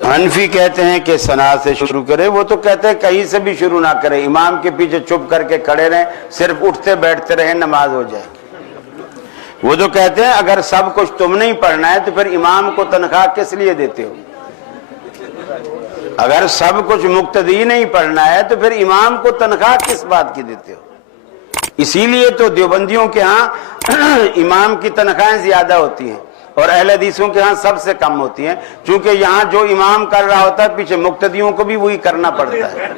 हनफी कहते हैं कि सना से शुरू करें, वो तो कहते हैं कहीं से भी शुरू ना करें, इमाम के पीछे चुप करके खड़े रहें, सिर्फ उठते बैठते रहें, नमाज हो जाएगी। वो तो कहते हैं अगर सब कुछ तुमने ही पढ़ना है तो फिर इमाम को तनख्वाह किस लिए देते हो? अगर सब कुछ मुक्तदी नहीं पढ़ना है तो फिर इमाम को तनख्वाह किस बात की देते हो? इसीलिए तो देवबंदियों के यहाँ इमाम की तनख्वाहें ज्यादा होती हैं और अहले हदीसों के यहाँ सबसे कम होती हैं, क्योंकि यहाँ जो इमाम कर रहा होता है पीछे मुक्तदियों को भी वही करना पड़ता है।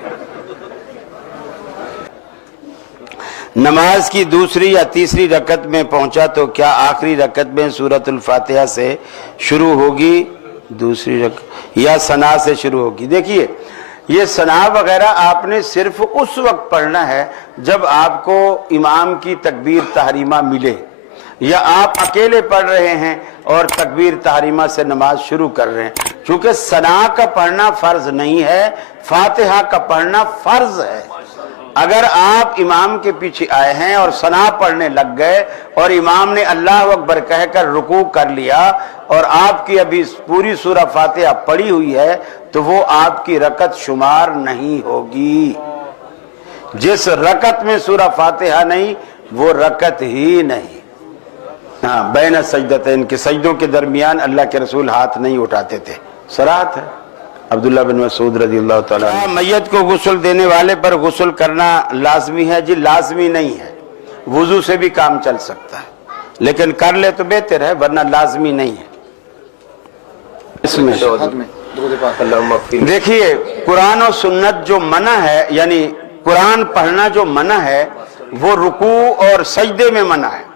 नमाज की दूसरी या तीसरी रकत में पहुंचा तो क्या आखिरी रकत में सूरतुल फातिहा से शुरू होगी, दूसरी रकत या सना से शुरू होगी? देखिए, ये सना वगैरह आपने सिर्फ उस वक्त पढ़ना है जब आपको इमाम की तकबीर तहरीमा मिले, या आप अकेले पढ़ रहे हैं और तकबीर तहरीमा से नमाज शुरू कर रहे हैं। क्योंकि सना का पढ़ना फर्ज नहीं है, फातिहा का पढ़ना फर्ज है। अगर आप इमाम के पीछे आए हैं और सना पढ़ने लग गए और इमाम ने अल्लाह अकबर कहकर रुकू कर लिया और आपकी अभी पूरी सूरह फातिहा पढ़ी हुई है, तो वो आपकी रकत शुमार नहीं होगी। जिस रकत में सूरह फातिहा नहीं, वो रकत ही नहीं। हाँ, बैन सजदतैन के सजदों के दरमियान अल्लाह के रसूल हाथ नहीं उठाते थे, सराहत है। अब्दुल्लाह बिन मसूद रज़ियल्लाहु तआला अन्हु। मैयत को गुस्ल देने वाले पर गुस्ल करना लाजमी है? जी लाजमी नहीं है, वुजू से भी काम चल सकता है, लेकिन कर ले तो बेहतर है, वरना लाजमी नहीं है। इसमें देखिए, कुरान और सुन्नत जो मना है, यानी कुरान पढ़ना जो मना है, वो रुकू और सजदे में मना है।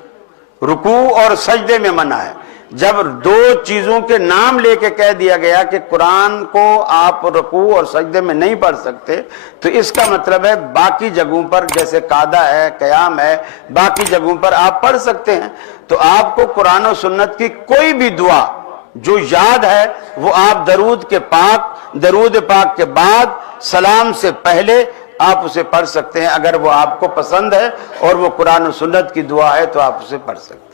रुकू और सजदे में मना है। जब दो चीजों के नाम लेके कह दिया गया कि कुरान को आप रुकू और सजदे में नहीं पढ़ सकते, तो इसका मतलब है बाकी जगहों पर, जैसे कादा है, कयाम है, बाकी जगहों पर आप पढ़ सकते हैं। तो आपको कुरान और सुन्नत की कोई भी दुआ जो याद है वो आप दरूद पाक के बाद, सलाम से पहले आप उसे पढ़ सकते हैं। अगर वो आपको पसंद है और वो कुरान और सुन्नत की दुआ है तो आप उसे पढ़ सकते हैं।